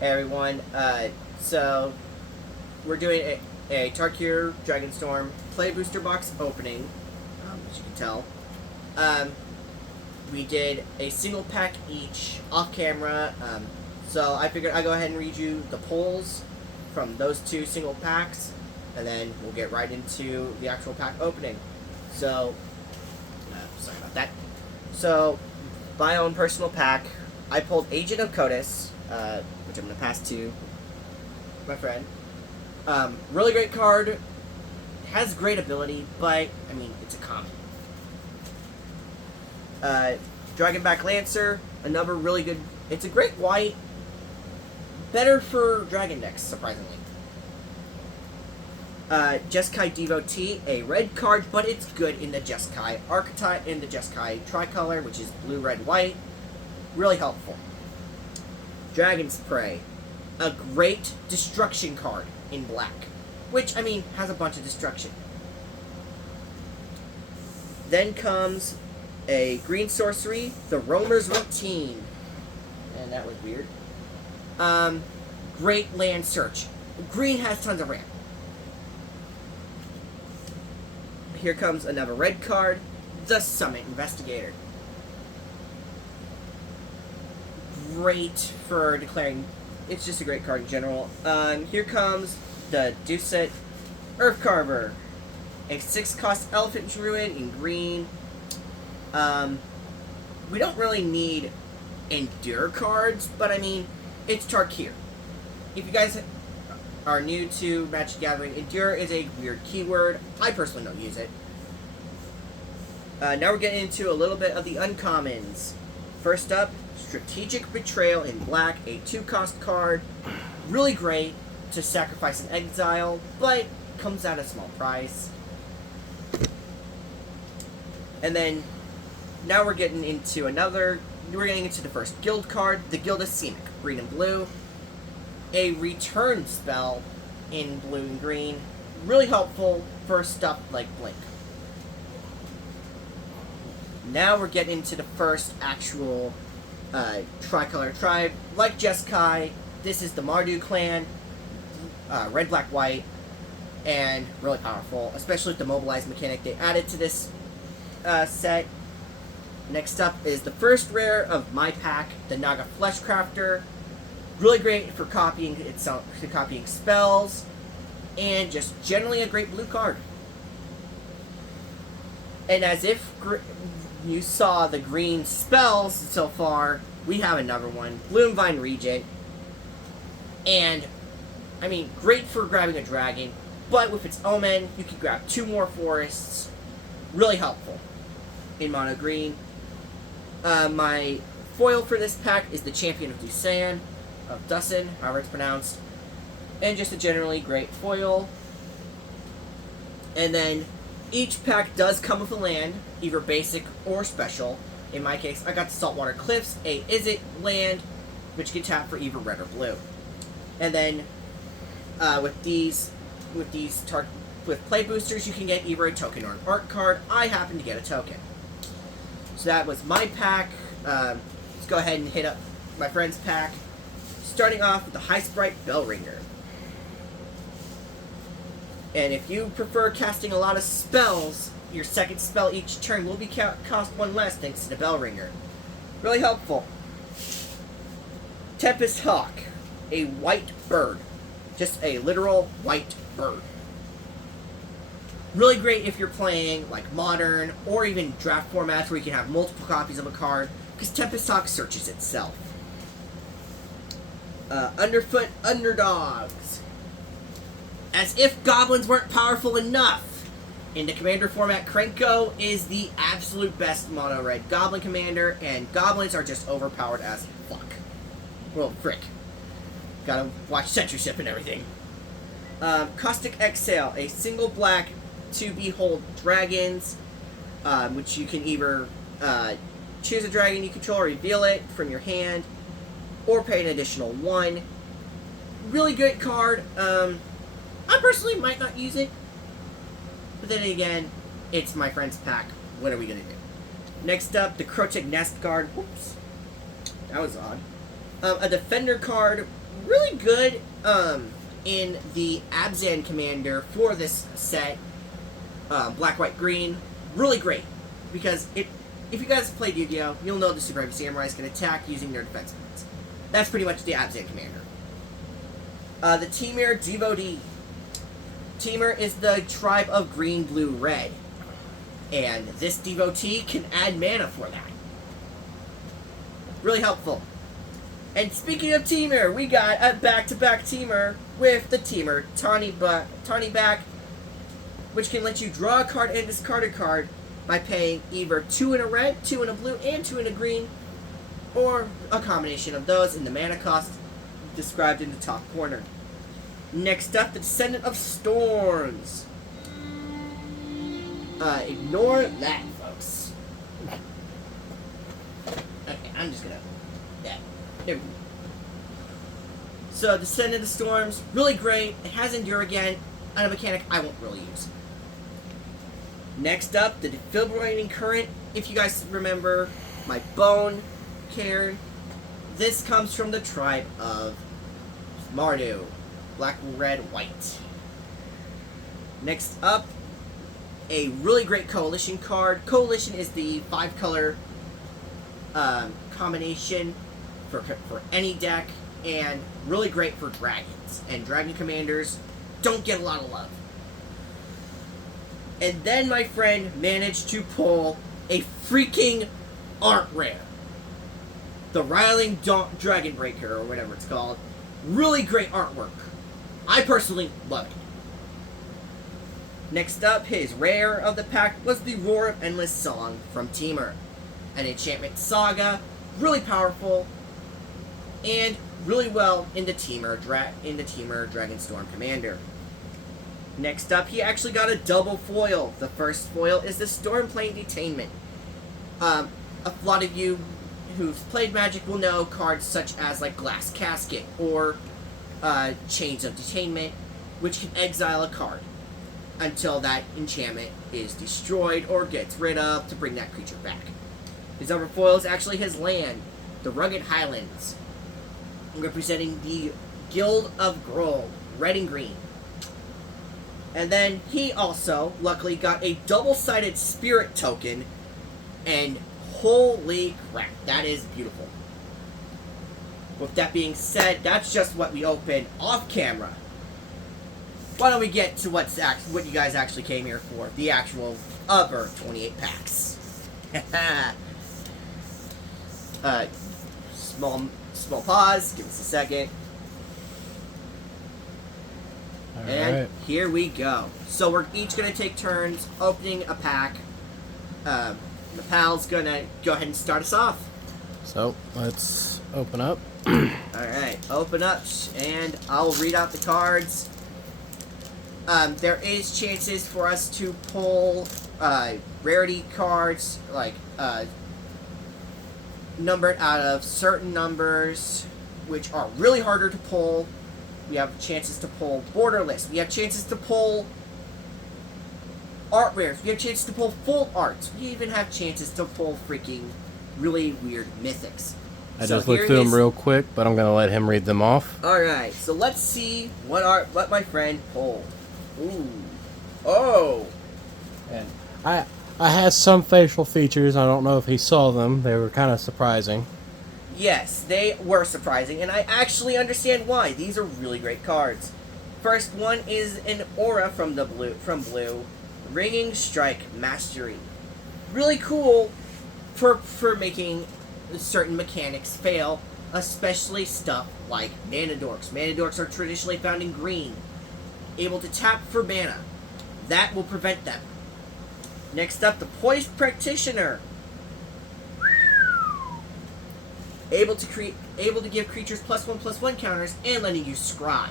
Hey everyone, so we're doing a Tarkir Dragonstorm play booster box opening, as you can tell. We did a single pack each off camera, so I figured I'd go ahead and read you the polls from those two single packs, and then we'll get right into the actual pack opening. So, sorry about that. So, my own personal pack, I pulled Agent of Codis, which I'm going to pass to my friend. Really great card. Has great ability, but, I mean, it's a common. Dragonback Lancer, another really good... It's a great white. Better for Dragon decks, surprisingly. Jeskai Devotee, a red card, but it's good in the Jeskai archetype, in the Jeskai tricolor, which is blue, red, white. Really helpful. Dragon's Prey, a great destruction card in black, which, I mean, has a bunch of destruction. Then comes a green sorcery, the Roamer's Routine. And that was weird. Great land search. Green has tons of ramp. Here comes another red card, the Summit Investigator. Great for declaring. It's just a great card in general. Here comes the Duset Earth Carver, a 6-cost Elephant Druid in green. We don't really need Endure cards, but I mean, it's Tarkir. If you guys are new to Magic the Gathering, Endure is a weird keyword. I personally don't use it. Now we're getting into a little bit of the uncommons. First up, Strategic Betrayal in black, a 2-cost card. Really great to sacrifice an exile, but comes at a small price. And then, now we're getting into the first guild card, the Guild of Scenic, green and blue. A return spell in blue and green. Really helpful for stuff like Blink. Now we're getting into the first actual tricolor tribe. Like Jeskai, this is the Mardu clan, red, black, white, and really powerful, especially with the mobilize mechanic they added to this set. Next up is the first rare of my pack, the Naga Fleshcrafter. Really great for copying spells, and just generally a great blue card. And as if you saw the green spells so far, we have another one, Bloomvine Regent. And, I mean, great for grabbing a dragon, but with its Omen, you can grab 2 more forests. Really helpful in mono green. My foil for this pack is the Champion of Dusan, however it's pronounced. And just a generally great foil. And then, each pack does come with a land, either basic or special. In my case, I got the Saltwater Cliffs, a Izzet land, which you can tap for either red or blue. And then, with play boosters, you can get either a token or an art card. I happen to get a token. So that was my pack. Let's go ahead and hit up my friend's pack. Starting off with the High Sprite Bellringer. And if you prefer casting a lot of spells, your second spell each turn will be cost 1 less thanks to the Bellringer. Really helpful. Tempest Hawk, a white bird. Just a literal white bird. Really great if you're playing like Modern or even draft formats where you can have multiple copies of a card, because Tempest Hawk searches itself. Underfoot Underdogs. As if goblins weren't powerful enough. In the commander format, Krenko is the absolute best mono red goblin commander, and goblins are just overpowered as fuck. Well, frick. Gotta watch censorship and everything. Caustic Exhale, a single black to behold dragons, which you can either choose a dragon you control or reveal it from your hand, or pay an additional 1. Really great card. I personally might not use it, but then again, it's my friend's pack. What are we gonna do? Next up, the Crotek Nest card. Whoops. That was odd. A Defender card, really good in the Abzan commander for this set. Black, white, green. Really great. Because if you guys have played Yu-Gi-Oh!, you'll know the Super Heavy Samurais can attack using their defense points. That's pretty much the Abzan commander. The Temur Devotee. Temur is the tribe of green, blue, red. And this devotee can add mana for that. Really helpful. And speaking of Temur, we got a back-to-back Temur with the Temur Tawny Back, which can let you draw a card and discard a card by paying either 2 in a red, 2 in a blue, and 2 in a green, or a combination of those in the mana cost described in the top corner. Next up, the Descendant of Storms. Ignore that, folks. Okay, I'm just gonna... Yeah, there we go. So, Descendant of Storms, really great. It has Endure again, and a mechanic I won't really use. Next up, the Defibrillating Current. If you guys remember my Bone Cairn, this comes from the tribe of Mardu. Black, red, white. Next up, a really great Coalition card. Coalition is the 5-color combination for any deck, and really great for dragons. And dragon commanders don't get a lot of love. And then my friend managed to pull a freaking art rare. The Riling Dragon Breaker, or whatever it's called. Really great artwork. I personally love it. Next up, his rare of the pack was the Roar of Endless Song from Temur. An enchantment saga, really powerful, and really well in the Temur Dragonstorm Commander. Next up, he actually got a double foil. The first foil is the Stormplane Detainment. A lot of you who've played Magic will know cards such as like Glass Casket or Chains of Detainment, which can exile a card until that enchantment is destroyed or gets rid of to bring that creature back. His other foil is actually his land, the Rugged Highlands, representing the Guild of Grohl, red and green. And then he also, luckily, got a double-sided Spirit token, and holy crap, that is beautiful. With that being said, that's just what we opened off camera. Why don't we get to what you guys actually came here for? The actual upper 28 packs. Small pause. Give us a second. And here we go. So we're each going to take turns opening a pack. The pal's going to go ahead and start us off. So let's open up. Alright, open up, and I'll read out the cards. There is chances for us to pull rarity cards, like numbered out of certain numbers, which are really harder to pull. We have chances to pull borderless. We have chances to pull art rares. We have chances to pull full arts. We even have chances to pull freaking really weird mythics. I just looked through them real quick, but I'm gonna let him read them off. Alright, so let's see what my friend pulled. Ooh. Oh! And I had some facial features. I don't know if he saw them. They were kind of surprising. Yes, they were surprising, and I actually understand why. These are really great cards. First one is an aura from Blue, Ringing Strike Mastery. Really cool for making certain mechanics fail, especially stuff like Mana Dorks. Mana Dorks are traditionally found in green, able to tap for mana. That will prevent them. Next up, the Poised Practitioner. Able to give creatures +1/+1 counters and letting you scry.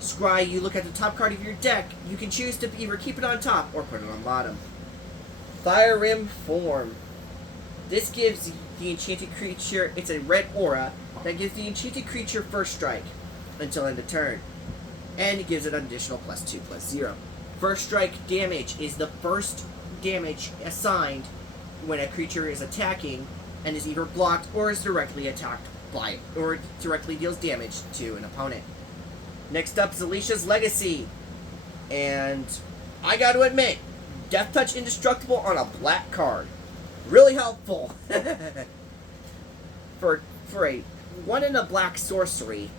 Scry, you look at the top card of your deck. You can choose to either keep it on top or put it on bottom. Fire Rim Form. This gives the enchanted creature, it's a red aura, that gives the enchanted creature first strike until end of turn. And it gives it an additional +2/+0. First strike damage is the first damage assigned when a creature is attacking and is either blocked or is directly attacked by or directly deals damage to an opponent. Next up is Alicia's Legacy. And I got to admit, Death Touch indestructible on a black card. Really helpful. for a 1 in a black sorcery,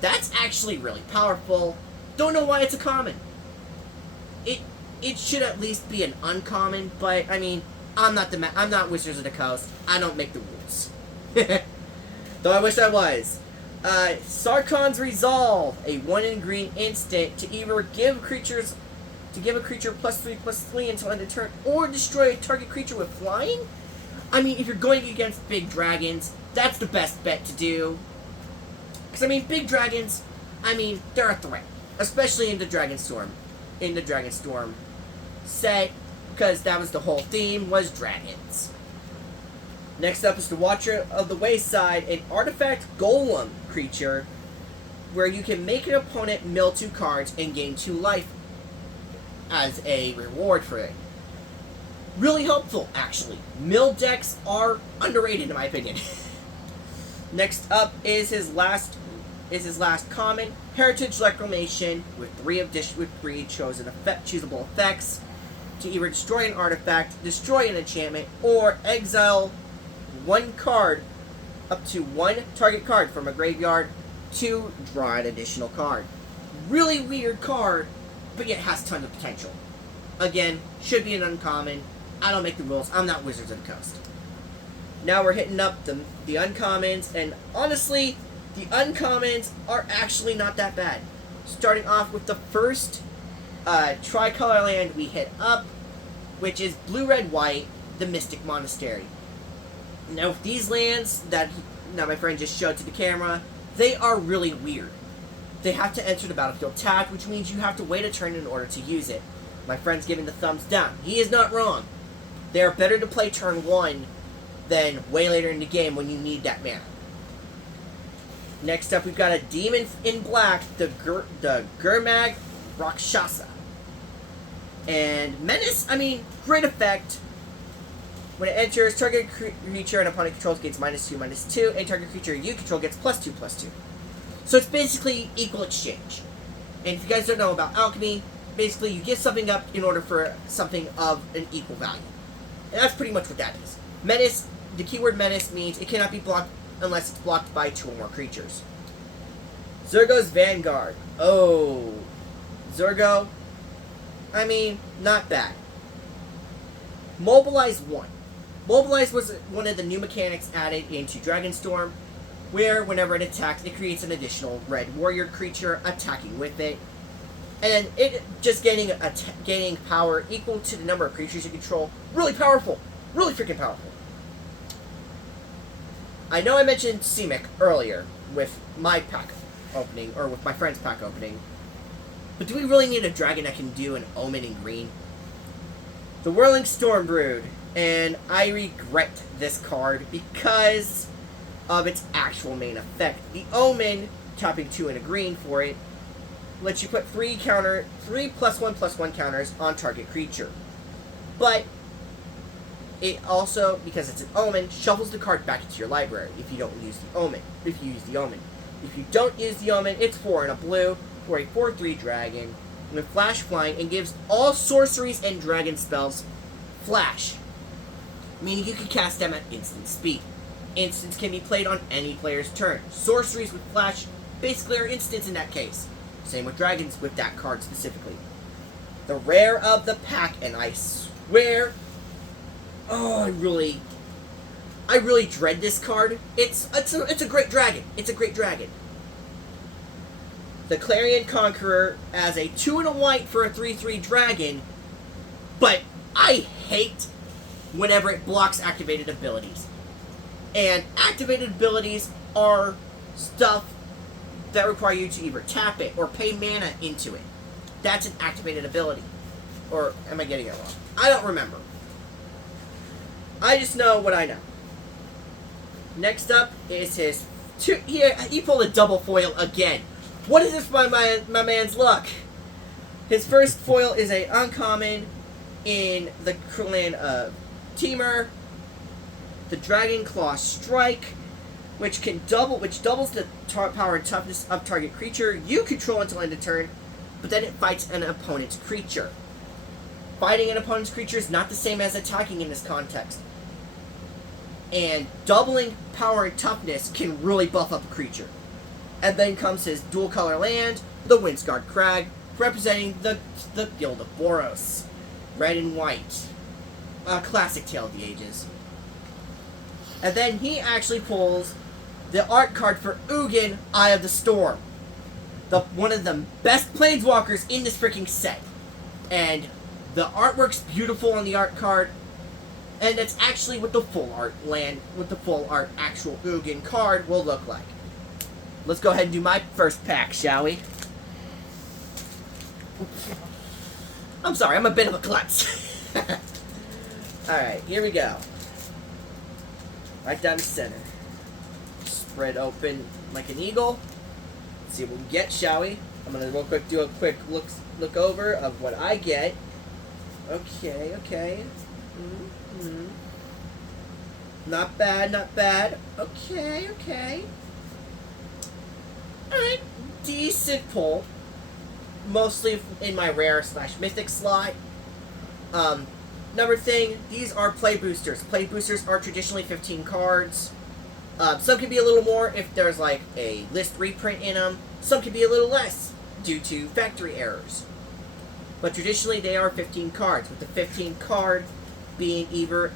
that's actually really powerful. Don't know why it's a common. It should at least be an uncommon, but I mean, I'm not Wizards of the Coast. I don't make the rules. Though I wish I was. Sarkhan's Resolve, a 1 in green instant to either give a creature +3/+3 until end of turn, or destroy a target creature with flying. I mean, if you're going against big dragons, that's the best bet to do. Because I mean, big dragons, I mean, they're a threat, especially in the Dragonstorm. In the Dragonstorm set, because that was the whole theme, was dragons. Next up is the Watcher of the Wayside, an artifact golem creature where you can make an opponent mill 2 cards and gain 2 life as a reward for it. Really helpful, actually. Mill decks are underrated in my opinion. Next up is his last common, Heritage Reclamation, with 3 choosable effects to either destroy an artifact, destroy an enchantment, or exile 1 card, up to 1 target card from a graveyard to draw an additional card. Really weird card, but yet has tons of potential. Again, should be an uncommon. I don't make the rules. I'm not Wizards of the Coast. Now we're hitting up the uncommons, and honestly, the uncommons are actually not that bad. Starting off with the first tricolor land we hit up, which is blue, red, white, the Mystic Monastery. Now, these lands that my friend just showed to the camera, they are really weird. They have to enter the battlefield tapped, which means you have to wait a turn in order to use it. My friend's giving the thumbs down. He is not wrong. They are better to play turn 1 than way later in the game when you need that mana. Next up, we've got a demon in black, the Gurmag Rakshasa. And Menace, I mean, great effect. When it enters, target creature an opponent controls gains -2/-2, and target creature you control gets +2/+2. So it's basically equal exchange. And if you guys don't know about alchemy, basically you give something up in order for something of an equal value. And that's pretty much what that is. Menace, the keyword menace means it cannot be blocked unless it's blocked by 2 or more creatures. Zurgo's Vanguard. Oh, Zurgo, I mean, not bad. Mobilize 1. Mobilize was one of the new mechanics added into Dragonstorm, where whenever it attacks, it creates an additional red warrior creature attacking with it. And it just gaining power equal to the number of creatures you control. Really powerful. Really freaking powerful. I know I mentioned Simic earlier with my pack opening, or with my friend's pack opening. But do we really need a dragon that can do an Omen in green? The Whirling Stormbrood. And I regret this card because of its actual main effect. The Omen, tapping 2 and a green for it, lets you put 3 +1/+1 counters on target creature. But it also, because it's an Omen, shuffles the card back into your library if you don't use the Omen. If you use the Omen. If you don't use the Omen, it's 4 and a blue for a 4/3 dragon with flash flying, and gives all sorceries and dragon spells flash, meaning you can cast them at instant speed. Instants can be played on any player's turn. Sorceries with flash basically are instants in that case. Same with dragons with that card specifically. The rare of the pack, and I swear, I really dread this card. It's a great dragon. It's a great dragon. The Clarion Conqueror as a 2 and a white for a 3/3 dragon, but I hate whenever it blocks activated abilities. And activated abilities are stuff that require you to either tap it or pay mana into it. That's an activated ability. Or am I getting it wrong? I don't remember. I just know what I know. Next up is his he pulled a double foil again. What is this by my man's luck? His first foil is a uncommon in the clan of Temur, the Dragon Claw Strike, which doubles the power and toughness of target creature you control until end of turn, but then it fights an opponent's creature. Fighting an opponent's creature is not the same as attacking in this context. And doubling power and toughness can really buff up a creature. And then comes his dual color land, the Windscarred Crag, representing the Guild of Boros. Red and white. A classic Tale of the Ages. And then he actually pulls the art card for Ugin, Eye of the Storm. One of the best planeswalkers in this freaking set. And the artwork's beautiful on the art card. And that's actually what the full art actual Ugin card will look like. Let's go ahead and do my first pack, shall we? I'm sorry, I'm a bit of a klutz. Alright, here we go. Right down the center. Spread open like an eagle. Let's see what we get, shall we? I'm gonna real quick do a quick look over of what I get. Okay. Mm-hmm. Not bad. Okay. Alright, decent pull. Mostly in my rare / mythic slot. Another thing, these are play boosters. Play boosters are traditionally 15 cards. Some can be a little more if there's like a list reprint in them. Some can be a little less due to factory errors. But traditionally they are 15 cards, with the 15 card being either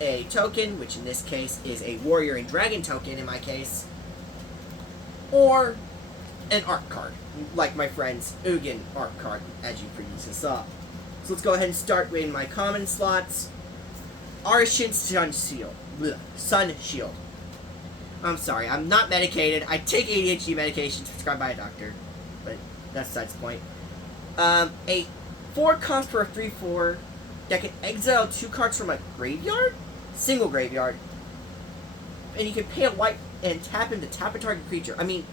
a token, which in this case is a warrior and dragon token in my case, or an art card, like my friend's Ugin art card, as you previously saw. So let's go ahead and start with my common slots. Arshan Sun Shield. I'm sorry, I'm not medicated. I take ADHD medication prescribed by a doctor, but that's besides the point. A 4 cost for a 3/4 that can exile 2 cards from a graveyard, single graveyard, and you can pay a white and tap him to tap a target creature. I mean,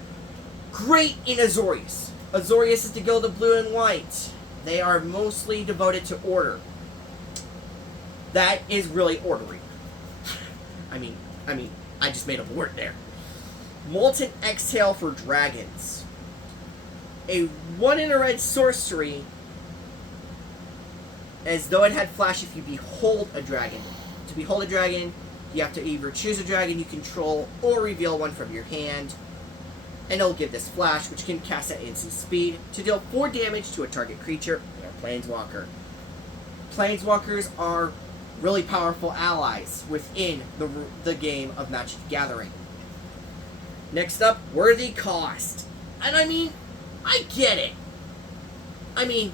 great in Azorius. Azorius is the Guild of Blue and White. They are mostly devoted to order. That is really ordery. I mean, I just made up a word there. Molten Exhale for dragons. A 1 in a red sorcery, as though it had flash if you behold a dragon. To behold a dragon, you have to either choose a dragon you control or reveal one from your hand. And it'll give this flash, which can cast at instant speed, to deal 4 damage to a target creature and a planeswalker. Planeswalkers are really powerful allies within the game of Magic the Gathering. Next up, Worthy Cost. And I mean, I get it. I mean,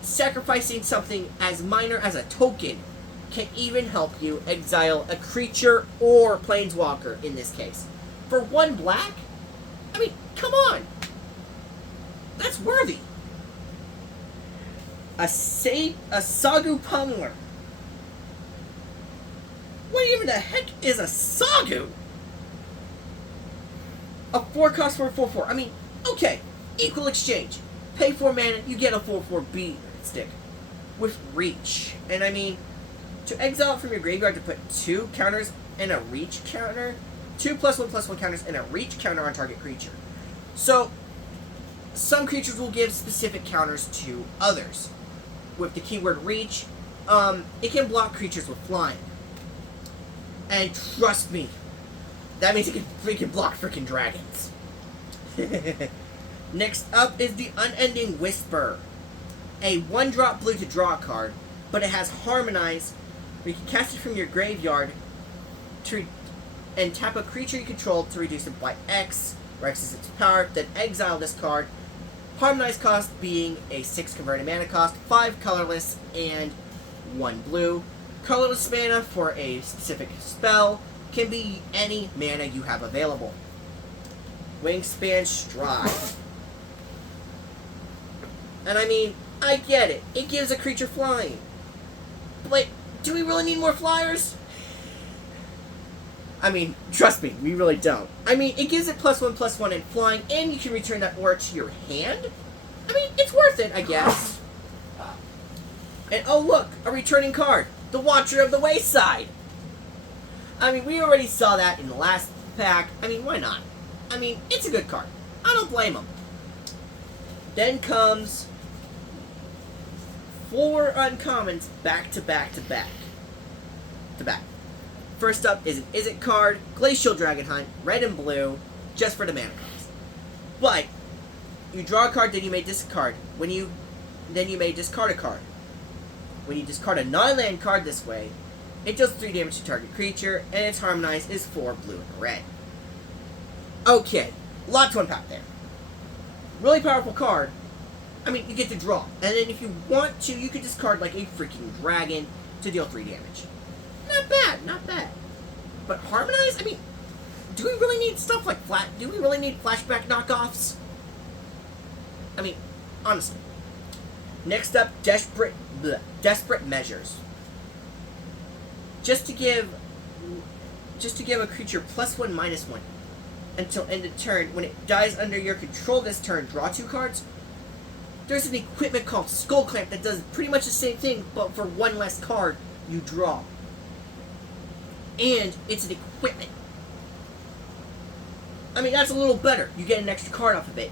sacrificing something as minor as a token can even help you exile a creature or planeswalker in this case. For 1 black? I mean, come on. That's worthy. A Sagu Pummeler. What even the heck is a Sagu? A 4 cost for a 4/4. I mean, okay. Equal exchange. Pay 4 mana, you get a 4/4 beat stick. With reach. And I mean, to exile it from your graveyard to put 2 counters and a reach counter, 2 +1/+1 counters and a reach counter on target creature. So, some creatures will give specific counters to others. With the keyword reach, it can block creatures with flying. And trust me, that means it can block freaking dragons. Next up is the Unending Whisper. A 1-drop blue to draw a card, but it has Harmonize, where you can cast it from your graveyard and tap a creature you control to reduce it by X, where X is its power, then exile this card. Harmonize cost being a 6 converted mana cost, 5 colorless, and 1 blue. Colorless mana for a specific spell can be any mana you have available. Wingspan Stride. And I mean, I get it. It gives a creature flying. But do we really need more flyers? I mean, trust me, we really don't. I mean, it gives it +1/+1 in flying, and you can return that aura to your hand. I mean, it's worth it, I guess. And oh look, a returning card. The Watcher of the Wayside. I mean, we already saw that in the last pack. I mean, why not? I mean, it's a good card. I don't blame them. Then comes 4 uncommons back to back to back. To back. First up is an Is-It card, Glacial Dragon Hunt, red and blue, just for the mana cost. But you draw a card, then you may discard. Then you may discard a card. When you discard a non-land card this way, it does 3 damage to target creature, and its harmonized is 4 blue and red. Okay, lot to unpack there. Really powerful card. I mean, you get to draw. And then if you want to, you could discard like a freaking dragon to deal 3 damage. Not bad, not bad. But harmonize? I mean, do we really need stuff like do we really need flashback knockoffs? I mean, honestly. Next up, Desperate Measures. Just to give a creature +1/-1 until end of turn. When it dies under your control this turn, draw 2 cards. There's an equipment called Skull Clamp that does pretty much the same thing, but for 1 less card, you draw. And it's an equipment. I mean, that's a little better. You get an extra card off of it.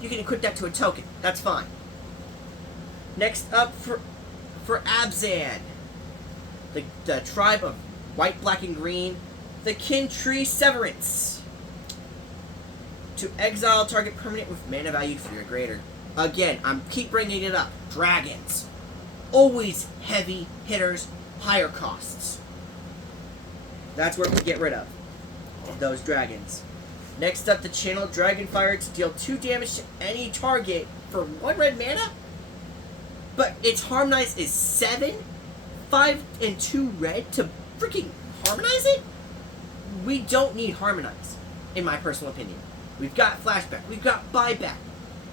You can equip that to a token. That's fine. Next up for Abzan, the tribe of white, black, and green, the Kin Tree Severance. To exile target permanent with mana value 3 or greater. Again, I'm keep bringing it up. Dragons. Always heavy hitters, higher costs. That's where we get rid of those dragons. Next up, the Channel Dragonfire to deal 2 damage to any target for 1 red mana. But its harmonize is 7, 5, and 2 red to freaking harmonize it? We don't need harmonize, in my personal opinion. We've got flashback, we've got buyback,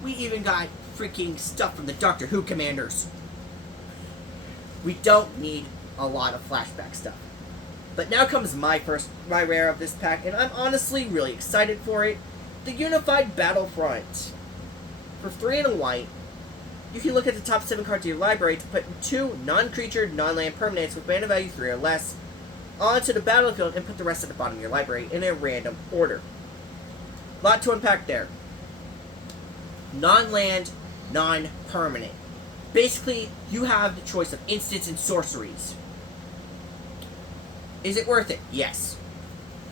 we even got freaking stuff from the Doctor Who commanders. We don't need a lot of flashback stuff. But now comes my rare of this pack, and I'm honestly really excited for it. The Unified Battlefront. For 3 and a white, you can look at the top 7 cards of your library to put 2 non-creature, non-land permanents with mana value 3 or less onto the battlefield and put the rest at the bottom of your library in a random order. Lot to unpack there. Non-land, non-permanent. Basically, you have the choice of instants and sorceries. Is it worth it? Yes.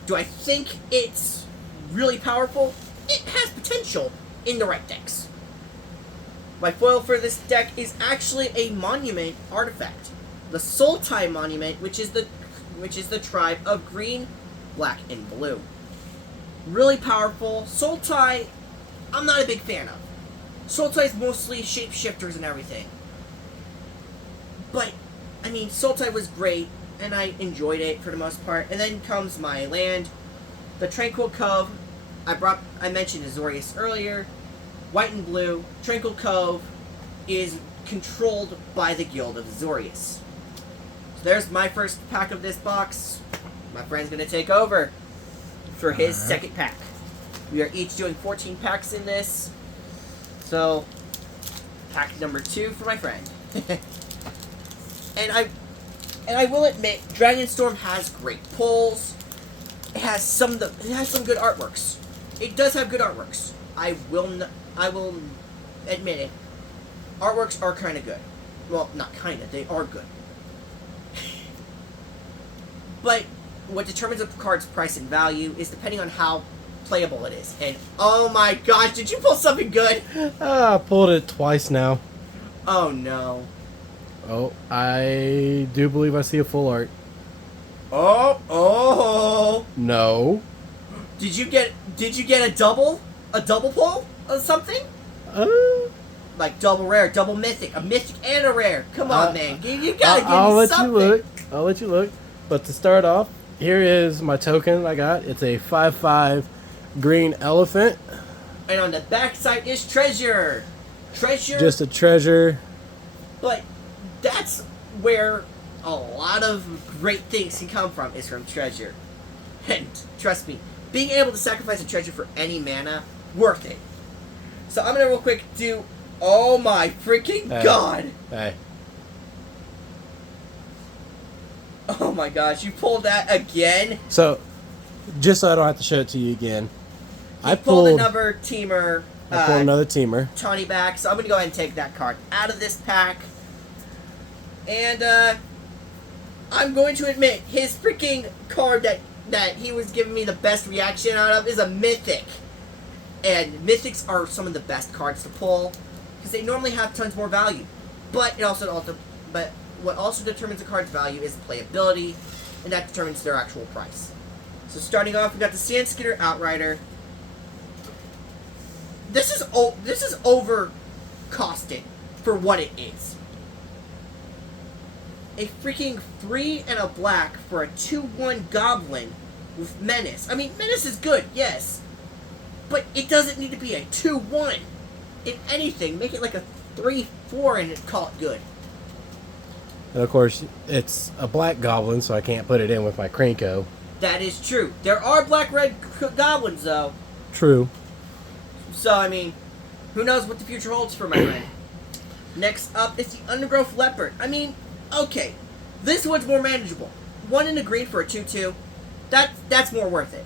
Do I think it's really powerful? It has potential in the right decks. My foil for this deck is actually a monument artifact. The Sultai Monument, which is the tribe of green, black, and blue. Really powerful. Sultai, I'm not a big fan of. Sultai's mostly shapeshifters and everything. But, I mean, Sultai was great, and I enjoyed it for the most part. And then comes my land, the Tranquil Cove. I mentioned Azorius earlier. White and blue. Tranquil Cove is controlled by the Guild of Azorius. So there's my first pack of this box. My friend's going to take over for his second pack. We are each doing 14 packs in this. So, pack number 2 for my friend. And I will admit, Dragonstorm has great pulls. It has some good artworks. It does have good artworks. I will admit it. Artworks are kind of good. Well, not kind of. They are good. But what determines a card's price and value is depending on how playable it is. And oh my gosh, did you pull something good? I pulled it twice now. Oh no. Oh, I do believe I see a full art. Oh. No. Did you get a double pull or something? Like double rare, double mythic, a mythic and a rare. Come on, man. You gotta give me something. I'll let you look. But to start off, here is my token I got. It's a 5/5 green elephant. And on the back side is treasure. Treasure. Just a treasure. But that's where a lot of great things can come from, is from treasure. And trust me, being able to sacrifice a treasure for any mana, worth it. So I'm gonna real quick do. Oh my freaking god! Hey. Oh my gosh, you pulled that again? So, Just so I don't have to show it to you again. He pulled another teamer. I pulled another teamer. Tawny back, so I'm going to go ahead and take that card out of this pack. And, I'm going to admit, his freaking card that he was giving me the best reaction out of is a Mythic. And Mythics are some of the best cards to pull, because they normally have tons more value. But what also determines a card's value is playability, and that determines their actual price. So starting off, we got the Sand Skidder Outrider. This is over costed for what it is. A freaking 3 and a black for a 2/1 Goblin with Menace. I mean, Menace is good, yes, but it doesn't need to be a 2/1. If anything, make it like a 3/4 and call it good. And of course, it's a black goblin, so I can't put it in with my Krenko. That is true. There are black-red goblins, though. True. So, I mean, who knows what the future holds for my friend. Next up is the Undergrowth Leopard. I mean, okay, this one's more manageable. 1 in the green for a 2/2. That's more worth it.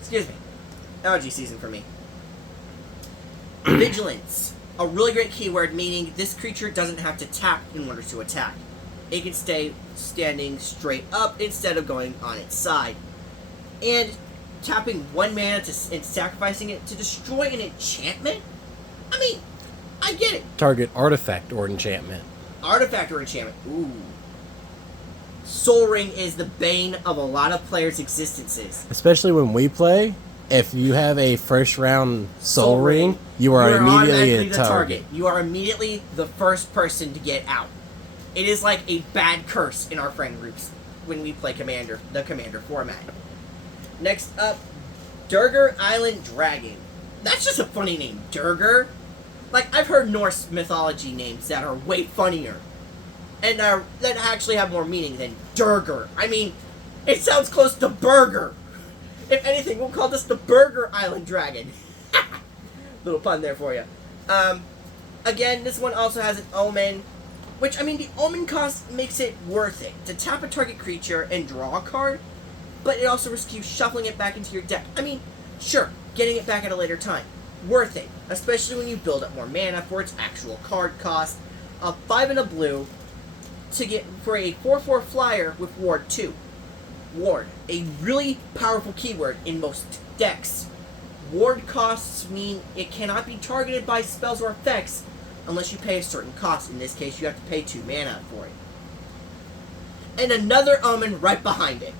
Excuse me. Allergy season for me. Vigilance. A really great keyword, meaning this creature doesn't have to tap in order to attack. It can stay standing straight up instead of going on its side. And tapping 1 mana and sacrificing it to destroy an enchantment? I mean, I get it. Target artifact or enchantment. Artifact or enchantment. Ooh. Soul Ring is the bane of a lot of players' existences. Especially when we play, if you have a first round Soul Ring, you are immediately a target. You are immediately the first person to get out. It is like a bad curse in our friend groups when we play the Commander format. Next up, Durgar Island Dragon. That's just a funny name, Durgar. Like, I've heard Norse mythology names that are way funnier. And that actually have more meaning than Durgar. I mean, it sounds close to burger. If anything, we'll call this the Burger Island Dragon. Little pun there for you. Again, this one also has an Omen. Which, I mean, the Omen cost makes it worth it to tap a target creature and draw a card. But it also risks you shuffling it back into your deck. I mean, sure, getting it back at a later time. Worth it, especially when you build up more mana for its actual card cost. A 5 and a blue to get for a 4/4 flyer with Ward 2. Ward, a really powerful keyword in most decks. Ward costs mean it cannot be targeted by spells or effects unless you pay a certain cost. In this case, you have to pay 2 mana for it. And another Omen right behind it.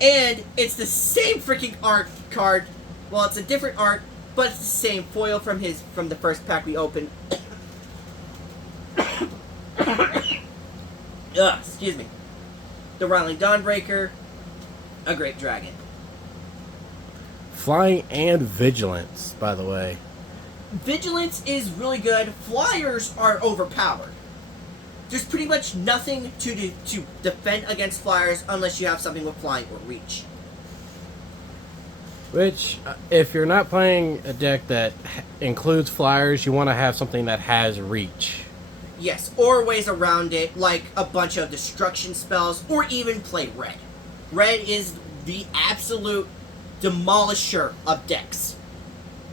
And it's the same freaking art card. Well, it's a different art, but it's the same foil from the first pack we opened. Excuse me. The Riling Dawnbreaker, a great dragon. Flying and Vigilance, by the way. Vigilance is really good. Flyers are overpowered. There's pretty much nothing to defend against flyers unless you have something with flying or reach. Which, if you're not playing a deck that includes flyers, you want to have something that has reach. Yes, or ways around it, like a bunch of destruction spells, or even play red. Red is the absolute demolisher of decks.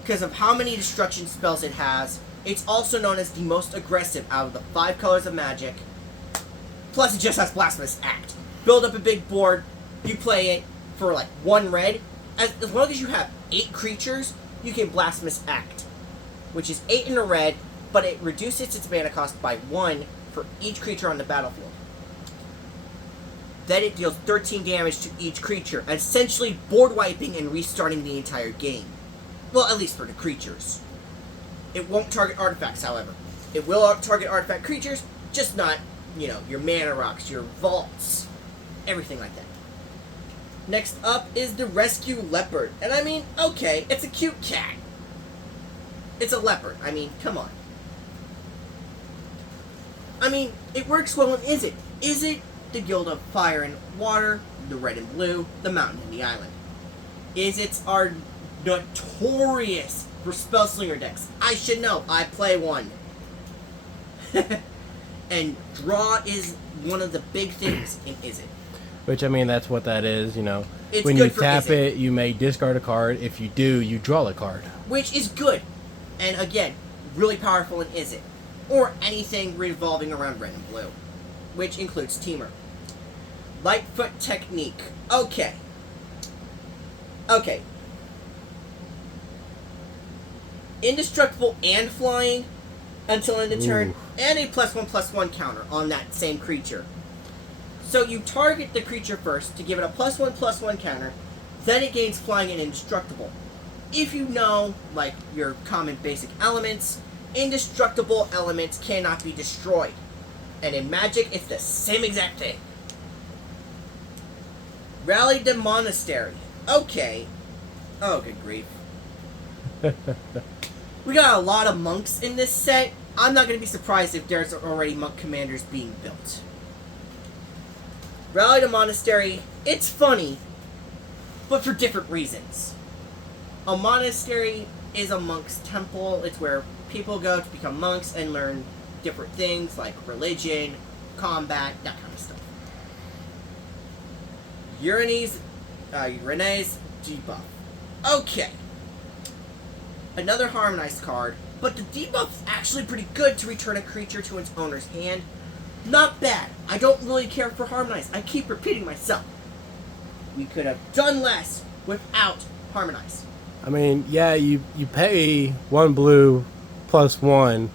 Because of how many destruction spells it has, it's also known as the most aggressive out of the 5 colors of Magic. Plus, it just has Blasphemous Act. Build up a big board, you play it for like 1 red. As long as you have 8 creatures, you can Blasphemous Act, which is 8 in a red, but it reduces its mana cost by 1 for each creature on the battlefield. Then it deals 13 damage to each creature, essentially board wiping and restarting the entire game. Well, at least for the creatures. It won't target artifacts, however. It will target artifact creatures, just not, your mana rocks, your vaults, everything like that. Next up is the Rescue Leopard. And I mean, okay, it's a cute cat. It's a leopard. I mean, come on. I mean, it works well in Is It? Is It the Guild of Fire and Water, the Red and Blue, the Mountain and the Island? Is It's are notorious for Spellslinger decks. I should know. I play one. And draw is one of the big things in Is It. Which, I mean, that's what that is, It's when good you for tap Izzet, it, you may discard a card. If you do, you draw a card. which is good. And again, really powerful in Izzet. Or anything revolving around red and blue, which includes Teamer. Lightfoot Technique. Okay. Indestructible and flying until end of turn, Ooh. and a +1/+1 counter on that same creature. So you target the creature first to give it a +1/+1 counter, then it gains flying and indestructible. If you know, like, your common basic elements, indestructible elements cannot be destroyed. And in Magic, it's the same exact thing. Rally the Monastery. Okay. Oh, good grief. We got a lot of monks in this set. I'm not going to be surprised if there's already monk commanders being built. Rally the Monastery, it's funny, but for different reasons. A monastery is a monk's temple. It's where people go to become monks and learn different things like religion, combat, that kind of stuff. Renee's debuff. Okay. Another harmonized card, but the debuff is actually pretty good to return a creature to its owner's hand. Not bad. I don't really care for harmonized. I keep repeating myself. We could have done less without harmonized. I mean, yeah, you pay 1 blue +1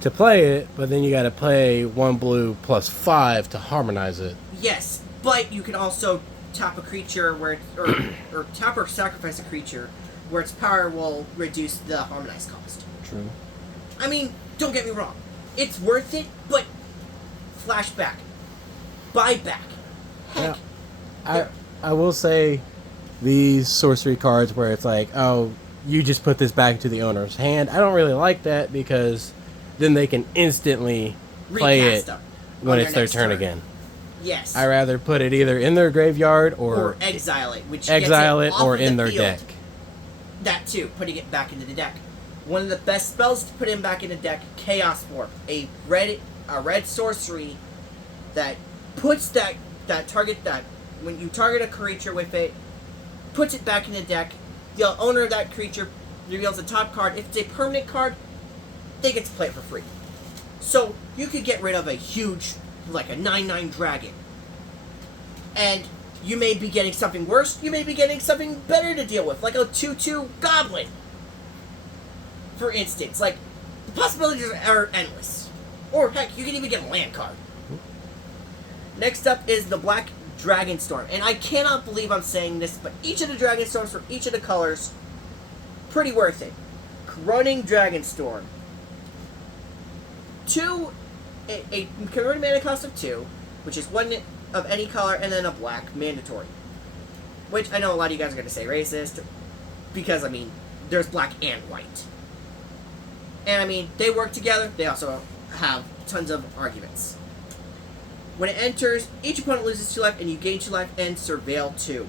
to play it, but then you got to play 1 blue +5 to harmonize it. Yes, but you can also tap a creature where or tap or sacrifice a creature where its power will reduce the harmonized cost. True. I mean, don't get me wrong. It's worth it, but flashback. Buyback. Heck. I will say these sorcery cards where it's like, oh, you just put this back into the owner's hand. I don't really like that because then they can instantly play Recast it them when on it's their next turn again. Yes. I rather put it either in their graveyard or exile it, which exile gets it off or of in the their field. deck. That too, putting it back into the deck. One of the best spells to put in back in the deck, Chaos Warp, a red sorcery that puts that target that when you target a creature with it, puts it back in the deck. The owner of that creature reveals the top card. If it's a permanent card, they get to play it for free. So you could get rid of a huge, like a 9/9 dragon, and you may be getting something worse. You may be getting something better to deal with, like a 2/2 goblin. For instance, like, the possibilities are endless. Or heck, you can even get a land card. Next up is the Black Dragonstorm, and I cannot believe I'm saying this, but each of the Dragonstorms for each of the colors, pretty worth it. Corroding Dragonstorm. A converted mana cost of 2, which is 1 of any color, and then a black, mandatory. Which I know a lot of you guys are going to say racist, because, I mean, there's black and white. And, I mean, they work together, they also have tons of arguments. When it enters, each opponent loses 2 life, and you gain 2 life, and surveil 2.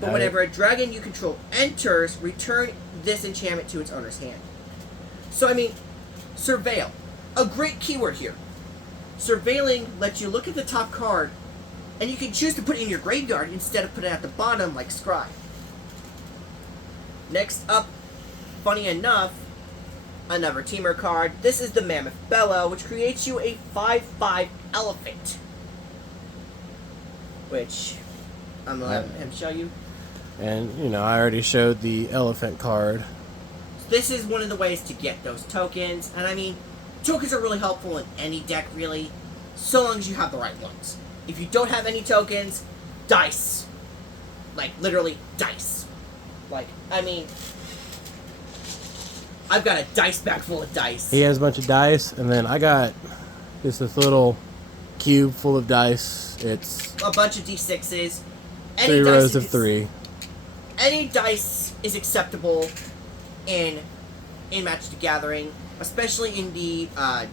But whenever a dragon you control enters, return this enchantment to its owner's hand. So, I mean, surveil. A great keyword here. Surveilling lets you look at the top card, and you can choose to put it in your graveyard instead of putting it at the bottom like Scry. Next up, funny enough, another Teamer card. This is the Mammoth Bellow, which creates you a 5/5 elephant. Which, I'm going to let him show you. And, you know, I already showed the elephant card. This is one of the ways to get those tokens, and I mean, tokens are really helpful in any deck, really, so long as you have the right ones. If you don't have any tokens, dice. Like, literally, dice. Like, I mean, I've got a dice bag full of dice. He has a bunch of dice, and then I got just this little cube full of dice. It's a bunch of D6s. 3 rows of 3. Any dice is acceptable in Magic the Gathering, especially in the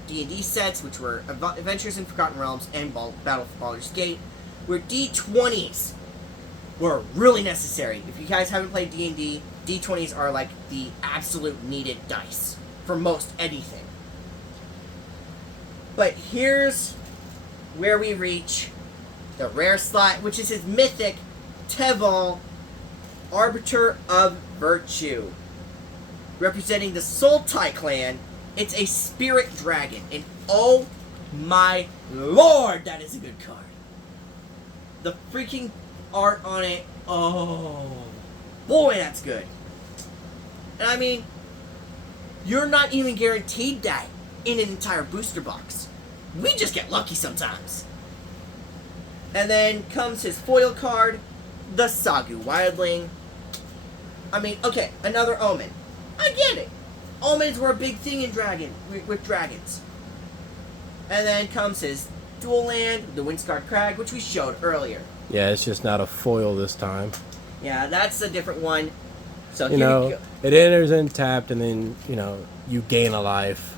D&D sets, which were Adventures in Forgotten Realms and Battle for Baldur's Gate, where D20s were really necessary. If you guys haven't played D&D, D20s are like the absolute needed dice for most anything. But here's where we reach the rare slot, which is his mythic Teval, Arbiter of Virtue. Representing the Sultai clan, it's a spirit dragon. And oh my lord, that is a good card. The freaking art on it, oh boy, that's good. And I mean, you're not even guaranteed that in an entire booster box. We just get lucky sometimes. And then comes his foil card, the Sagu Wildling. I mean, okay, another Omen. I get it. Omens were a big thing in with dragons. And then comes his dual land, the Windscarred Crag, which we showed earlier. Yeah, it's just not a foil this time. Yeah, that's a different one. So you know, it enters in tapped, and then, you know, you gain a life.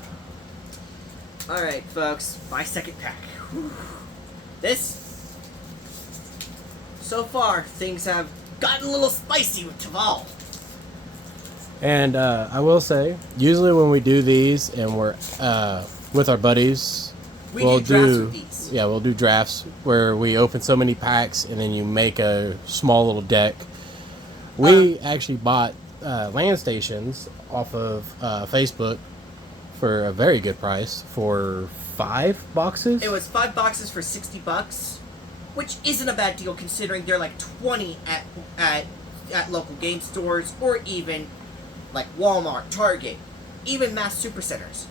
Alright, folks, my second pack. Whew. This, so far, things have gotten a little spicy with Teval. And I will say, usually when we do these and we're with our buddies, we'll do drafts with these. Yeah, we'll do drafts where we open so many packs and then you make a small little deck. We actually bought land stations off of Facebook for a very good price for 5 boxes. It was 5 boxes for $60, which isn't a bad deal considering they're like 20 at local game stores or even like Walmart, Target, even mass supercenters.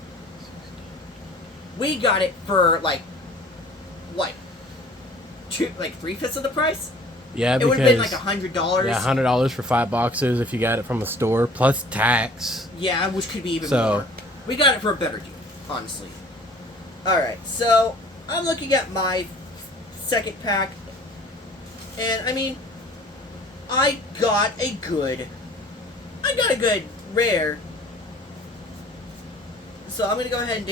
We got it for like what? 3/5 of the price? Yeah, it because would have been like $100. Yeah, $100 for 5 boxes if you got it from a store plus tax. Yeah, which could be even more. We got it for a better deal, honestly. Alright, so I'm looking at my second pack, and I mean, I got a good rare. So I'm gonna go ahead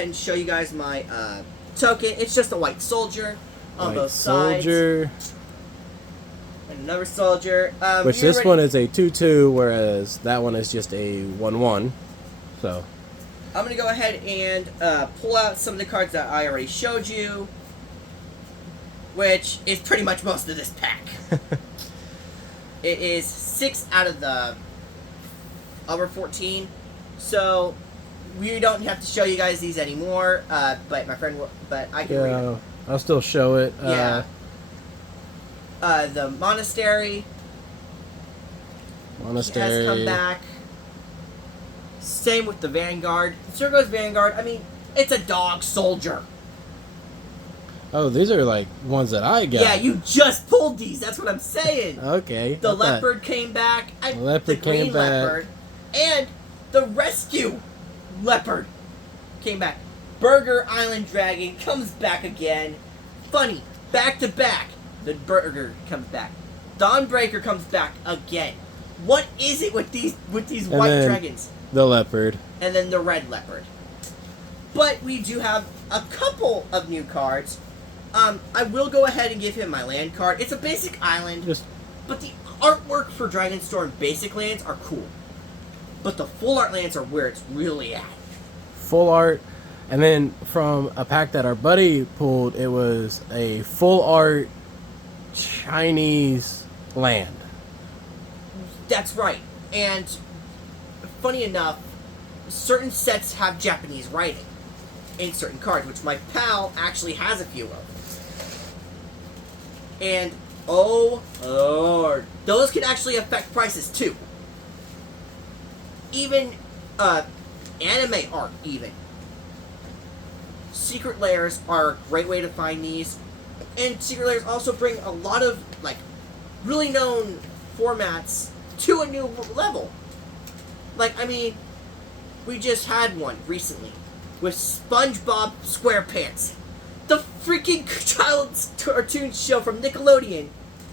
and show you guys my token. It's just a white soldier on both sides. And another soldier. Which this one is a 2/2, whereas that one is just a 1/1. So I'm gonna go ahead and pull out some of the cards that I already showed you, which is pretty much most of this pack. It is 6 out of the over 14, so we don't have to show you guys these anymore. But my friend, but I can read them. I'll still show it. Yeah. The monastery has come back. Same with the Vanguard. Surgo's Vanguard. I mean, it's a dog soldier. Oh, these are like ones that I got. Yeah, you just pulled these. That's what I'm saying. Okay. The leopard came back. The green leopard. And the rescue leopard came back. Burger Island Dragon comes back again. Funny. Back to back. The Burger comes back. Dawnbreaker comes back again. What is it with these white dragons? The leopard. And then the red leopard. But we do have a couple of new cards. I will go ahead and give him my land card. It's a basic island, but the artwork for Dragonstorm basic lands are cool. But the full art lands are where it's really at. Full art. And then from a pack that our buddy pulled, it was a full art Chinese land. That's right. And funny enough, certain sets have Japanese writing in certain cards, which my pal actually has a few of. And oh lord, those can actually affect prices too. Even anime art even. Secret Lairs are a great way to find these. And Secret Lairs also bring a lot of like really known formats to a new level. Like, I mean, we just had one recently with SpongeBob SquarePants, the freaking child's cartoon show from Nickelodeon.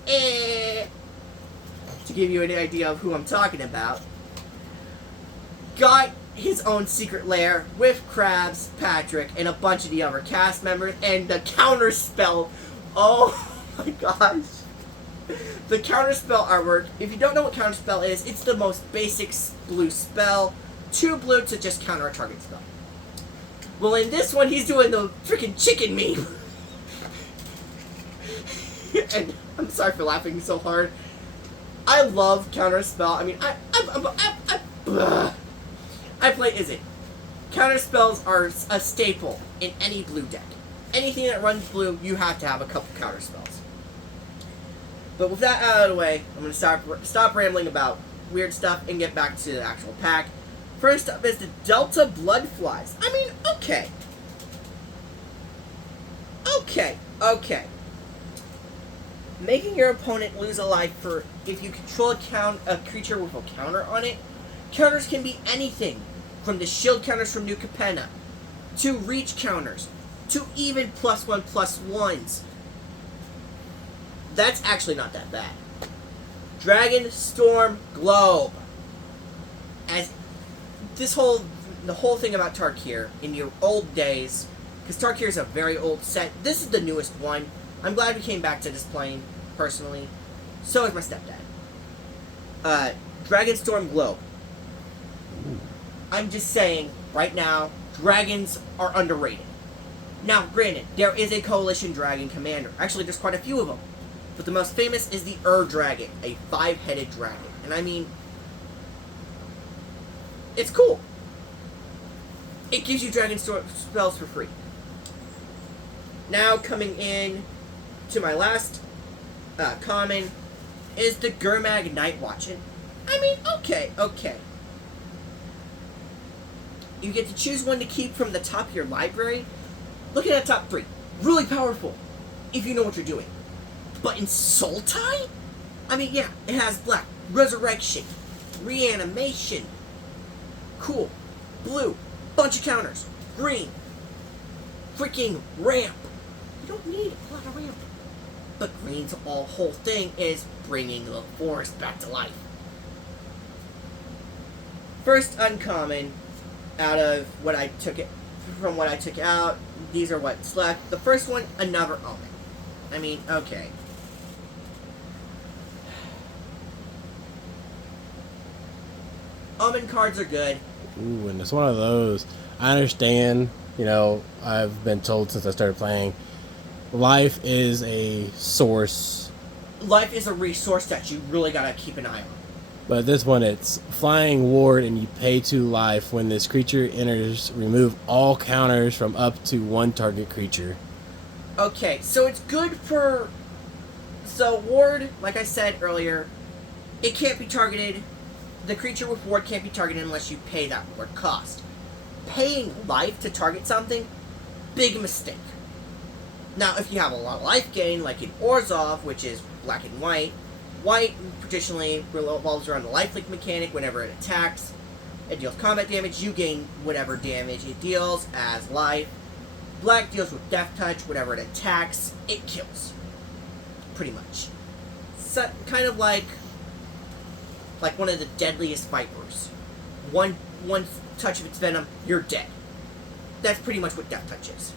To give you an idea of who I'm talking about, got his own secret lair with Krabs, Patrick, and a bunch of the other cast members, and the counterspell. Oh my gosh. The counterspell artwork, if you don't know what counterspell is, it's the most basic blue spell. 2 blue to just counter a target spell. Well, in this one, he's doing the freaking chicken meme. and I'm sorry for laughing so hard. I love Counterspell. I mean, I play Izzet. Counterspells are a staple in any blue deck. Anything that runs blue, you have to have a couple counterspells. But with that out of the way, I'm going to stop rambling about weird stuff and get back to the actual pack. First up is the Delta Bloodflies. I mean, okay. Okay. Making your opponent lose a life for if you control a creature with a counter on it. Counters can be anything, from the shield counters from New Capenna, to reach counters, to even +1/+1s. That's actually not that bad. Dragon Storm Globe. As the whole thing about Tarkir in your old days, because Tarkir is a very old set. This is the newest one. I'm glad we came back to this plane, personally. So is my stepdad. Dragon Storm Globe. I'm just saying, right now, dragons are underrated. Now, granted, there is a Coalition Dragon Commander. Actually, there's quite a few of them. But the most famous is the Dragon, a 5-headed dragon. And I mean, it's cool. It gives you dragon spells for free. Now, coming in to my last common is the Gurmag Nightwatch. And I mean, okay. You get to choose one to keep from the top of your library. Look at that top 3. Really powerful, if you know what you're doing. But in Sultai? I mean, yeah, it has black, resurrection, reanimation, cool, blue, bunch of counters, green, freaking ramp. You don't need a lot of ramp. But green's whole thing is bringing the forest back to life. First uncommon out of what I took out, these are what's left. The first one, another Omen. I mean, okay. Omen cards are good. Ooh, and it's one of those. I understand, I've been told since I started playing, life is a source. Life is a resource that you really gotta keep an eye on. But this one, it's flying ward, and you pay 2 life. When this creature enters, remove all counters from up to 1 target creature. Okay, so it's good for... So, ward, like I said earlier, it can't be targeted. The creature with ward can't be targeted unless you pay that ward cost. Paying life to target something, big mistake. Now, if you have a lot of life gain, like in Orzhov, which is black and white traditionally revolves around the lifelink mechanic. Whenever it attacks, it deals combat damage. You gain whatever damage it deals as life. Black deals with death touch. Whenever it attacks, it kills. Pretty much. So, kind of like one of the deadliest vipers. One touch of its venom, you're dead. That's pretty much what death touch is.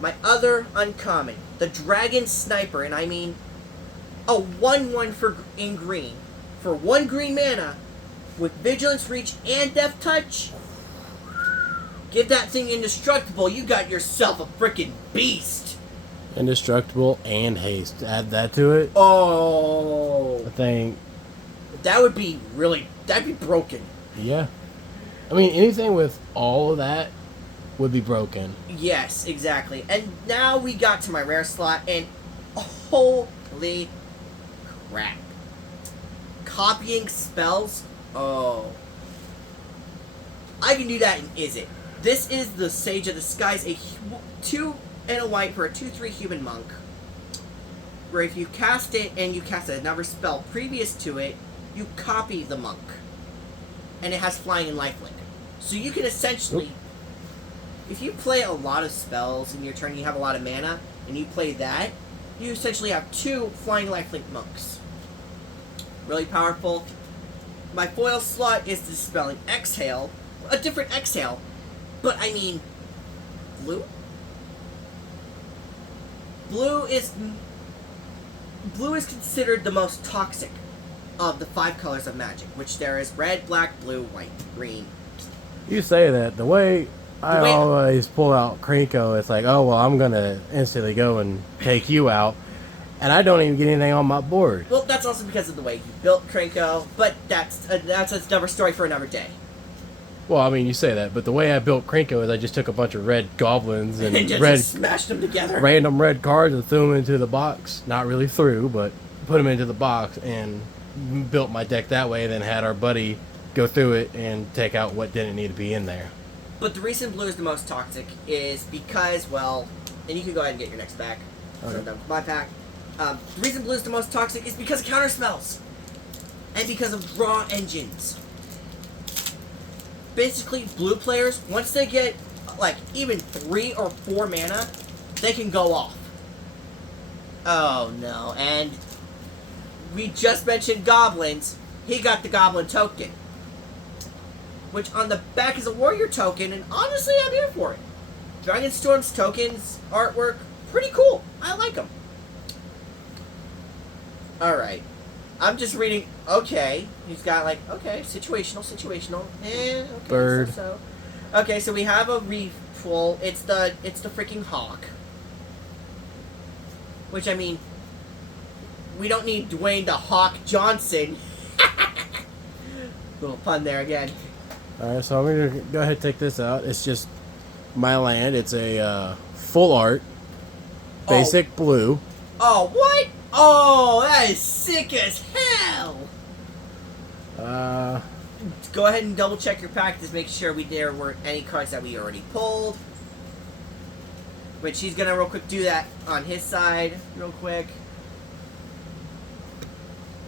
My other uncommon, the Dragon Sniper, and I mean a 1/1 in green for 1 green mana with Vigilance, Reach, and Death Touch. Give that thing indestructible. You got yourself a freaking beast. Indestructible and haste. Add that to it. Oh, I think that would be that'd be broken. Yeah. I mean, anything with all of that would be broken. Yes, exactly. And now we got to my rare slot, and holy crap. Copying spells? Oh. I can do that in Izzet. This is the Sage of the Skies, a 2 and a white for a 2/3 human monk. Where if you cast it and you cast another spell previous to it, you copy the monk. And it has flying and lifelink. So you can essentially... If you play a lot of spells in your turn, you have a lot of mana, and you play that, you essentially have 2 flying lifelink monks. Really powerful. My foil slot is Dispelling Exhale. A different exhale. But I mean, blue? Blue is considered the most toxic of the 5 colors of magic, which there is red, black, blue, white, green. You say that. The way I always pull out Krenko, it's like, oh, well, I'm going to instantly go and take you out. And I don't even get anything on my board. Well, that's also because of the way you built Krenko, but that's another story for another day. Well, I mean, you say that, but the way I built Krenko is I just took a bunch of red goblins and just smashed them together. Random red cards and threw them into the box. Not really threw, but put them into the box and built my deck that way. Then had our buddy go through it and take out what didn't need to be in there. But the reason blue is the most toxic is because, well, and you can go ahead and get your next pack. So I'm done with my pack. The reason blue is the most toxic is because of counter spells. And because of draw engines. Basically, blue players, once they get, like, even 3 or 4 mana, they can go off. Oh, no. And we just mentioned goblins. He got the goblin token. Which on the back is a warrior token, and honestly, I'm here for it. Dragonstorm's tokens, artwork, pretty cool. I like them. Alright. I'm just reading, okay. He's got like, okay, situational. Okay, Bird. So. Okay, so we have a refuel. It's the freaking hawk. Which, I mean, we don't need Dwayne the Hawk Johnson. Little pun there again. Alright, so I'm going to go ahead and take this out. It's just my land. It's a full art. Basic blue. Oh, what? Oh, that is sick as hell! Go ahead and double check your pack to make sure there weren't any cards that we already pulled. Which he's gonna real quick do that on his side, real quick.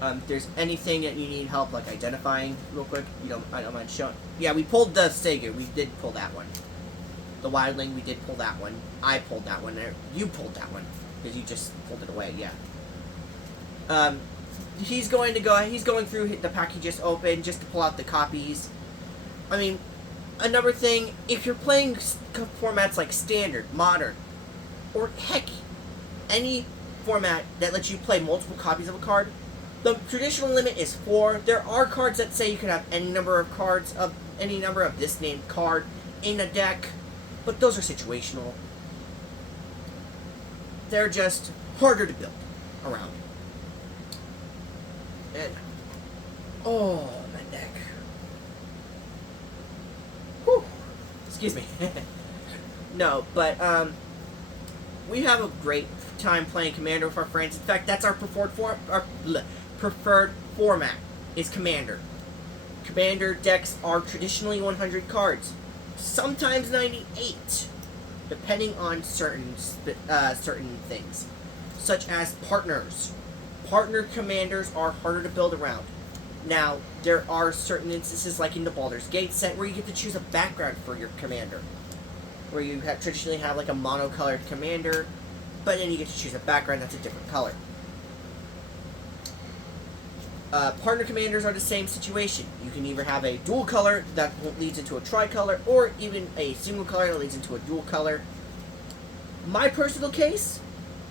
If there's anything that you need help, like identifying, real quick, I don't mind showing. Yeah, we pulled the Sega. We did pull that one. The Wildling, we did pull that one. I pulled that one. You pulled that one because you just pulled it away. Yeah. He's going through the pack he just opened just to pull out the copies. I mean, another thing, if you're playing formats like Standard, Modern, or heck, any format that lets you play multiple copies of a card, the traditional limit is 4. There are cards that say you can have any number of cards of any number of this named card in a deck, but those are situational. They're just harder to build around. And, oh, my neck. Whew. Excuse me. No, but, we have a great time playing Commander with our friends. In fact, that's our preferred format, is Commander. Commander decks are traditionally 100 cards. Sometimes 98, depending on certain things, such as partners. Partner commanders are harder to build around. Now, there are certain instances, like in the Baldur's Gate set, where you get to choose a background for your commander. Where you traditionally have like a monocolored commander, but then you get to choose a background that's a different color. Partner commanders are the same situation. You can either have a dual color that leads into a tricolor, or even a single color that leads into a dual color. My personal case,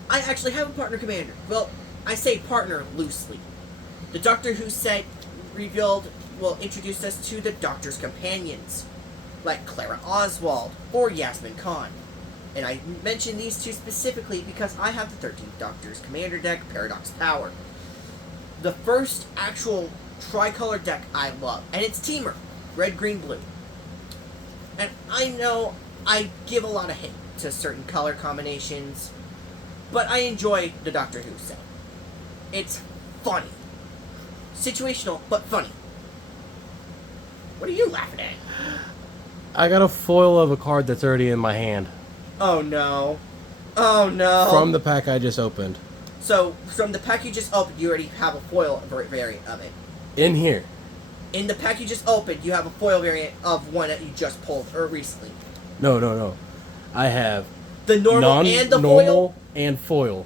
I actually have a partner commander. Well, I say partner loosely. The Doctor Who set introduced us to the Doctor's companions, like Clara Oswald or Yasmin Khan. And I mention these two specifically because I have the 13th Doctor's commander deck, Paradox Power. The first actual tricolor deck I love, and it's Teamer, red, green, blue. And I know I give a lot of hate to certain color combinations, but I enjoy the Doctor Who set. It's funny. Situational, but funny. What are you laughing at? I got a foil of a card that's already in my hand. Oh no. Oh no. From the pack I just opened. So, from the pack you just opened, you already have a foil variant of it. In here. In the pack you just opened, you have a foil variant of one that you just pulled, or recently. No. I have the normal and the normal foil? And foil.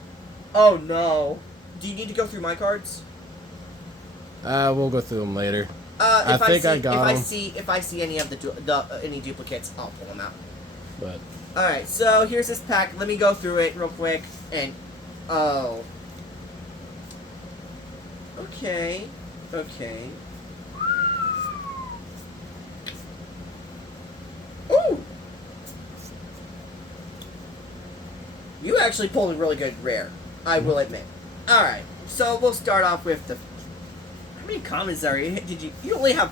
Oh no. Do you need to go through my cards? We'll go through them later. I got them. If I see any of any duplicates, I'll pull them out. But alright, so here's this pack. Let me go through it real quick. And oh. Okay. Ooh! You actually pulled a really good rare, I will admit. Alright, so we'll start off with the... How many commons are you? You only have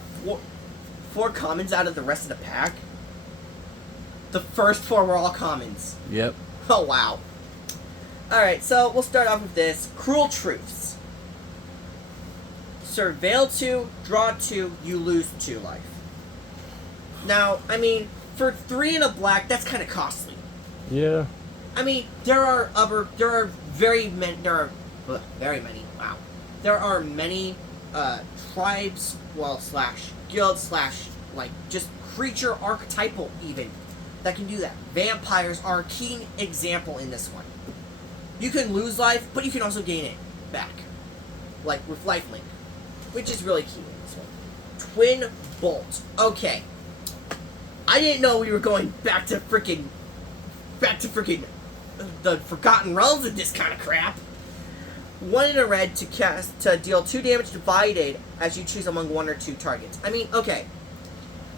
four commons out of the rest of the pack? The first four were all commons. Yep. Oh, wow. Alright, so we'll start off with this. Cruel Truths. Surveil 2, draw 2, you lose 2 life. Now, I mean, for 3 and a black, that's kind of costly. Yeah. I mean, there are very many, wow. There are many, tribes, well, / guild / like, just creature archetypal, even, that can do that. Vampires are a key example in this one. You can lose life, but you can also gain it back. Like, with lifelink, which is really key in this one. Twin Bolt. Okay. I didn't know we were going back to freaking the Forgotten Realms of this kind of crap. 1 in a red to deal 2 damage divided as you choose among 1 or 2 targets. I mean, okay.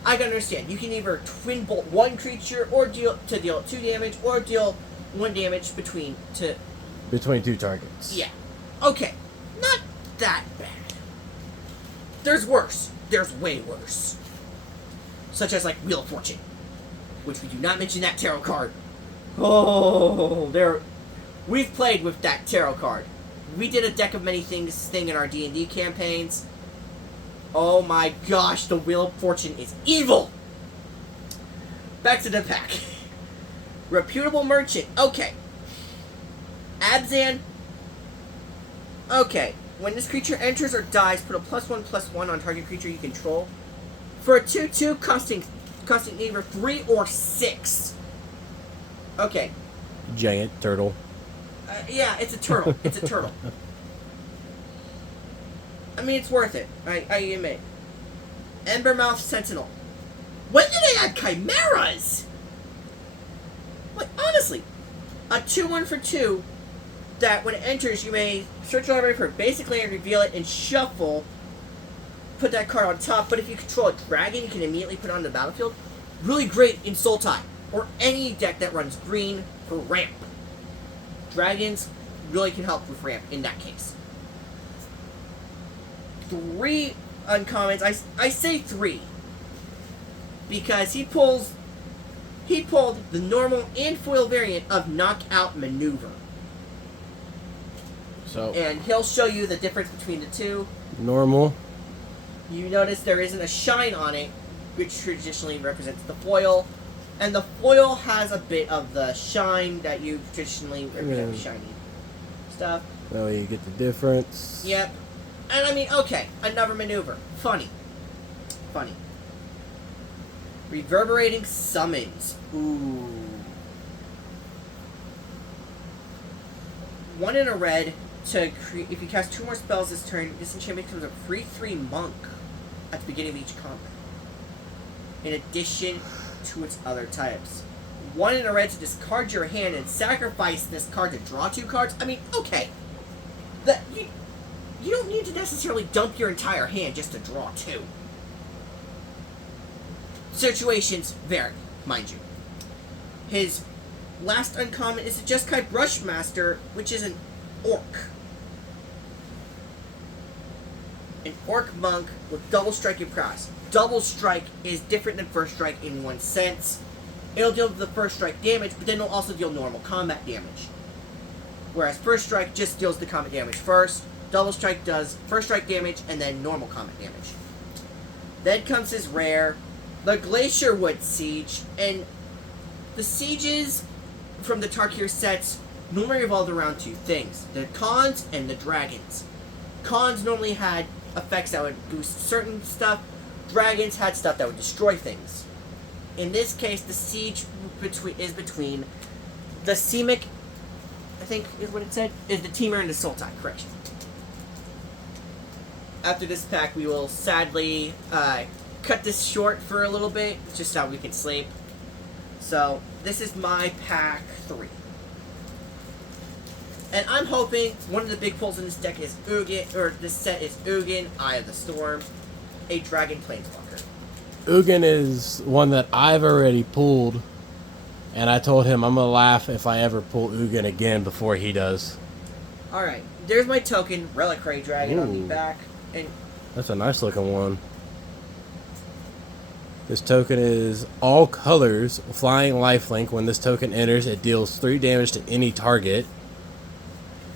I can understand. You can either twin bolt 1 creature or deal 2 damage or deal 1 damage between 2 targets. Yeah. Okay. Not that bad. There's worse. There's way worse. Such as, like, Wheel of Fortune. Which we do not mention that tarot card. Oh, we've played with that tarot card. We did a deck of many things in our D&D campaigns. Oh my gosh, the Wheel of Fortune is evil! Back to the pack. Reputable Merchant. Okay. Abzan. Okay. When this creature enters or dies, put a +1/+1 on target creature you control. For a 2/2 costing either 3 or 6. Okay. Giant turtle. Yeah, it's a turtle. It's a turtle. I mean, it's worth it. I admit. Embermouth Sentinel. When did they add chimeras? Like, honestly. A 2/1 for 2 that when it enters, you may search your library for a basic land, reveal it, and shuffle. Put that card on top. But if you control a dragon, you can immediately put it on the battlefield. Really great in Sultai. Or any deck that runs green for ramp. Dragons really can help with ramp in that case. 3 uncommons. I say 3 because he pulled the normal and foil variant of Knockout Maneuver. So. And he'll show you the difference between the two. Normal. You notice there isn't a shine on it, which traditionally represents the foil. And the foil has a bit of the shine that you traditionally represent shiny stuff. Well, you get the difference. Yep. And I mean, okay, another maneuver. Funny. Reverberating Summons. Ooh. 1 in a red to create. If you cast 2 more spells this turn, this enchantment becomes a free 3 monk at the beginning of each combat. In addition to its other types. 1 in a red to discard your hand and sacrifice this card to draw 2 cards. I mean, okay. You don't need to necessarily dump your entire hand just to draw 2. Situations vary, mind you. His last uncommon is a Jeskai Brushmaster, which is an orc. An orc monk with double strike and prowess. Double strike is different than first strike in one sense. It'll deal the first strike damage, but then it'll also deal normal combat damage. Whereas first strike just deals the combat damage first. Double strike does first strike damage and then normal combat damage. Then comes his rare, the Glacierwood Siege, and the sieges from the Tarkir sets normally revolved around 2 things: the Khans and the dragons. Khans normally had effects that would boost certain stuff. Dragons had stuff that would destroy things. In this case, the siege is between the Semic, I think is what it said, is the Temur and the Sultai, correction. After this pack, we will sadly cut this short for a little bit, just so we can sleep. So, this is my pack 3. And I'm hoping one of the big pulls in this deck is Ugin, or this set is Ugin, Eye of the Storm, a Dragon Planeswalker. Ugin is one that I've already pulled, and I told him I'm going to laugh if I ever pull Ugin again before he does. Alright, there's my token, Reliquary Dragon on the Ooh. back. And That's a nice looking one. This token is all colors, flying lifelink. When this token enters, it deals 3 damage to any target.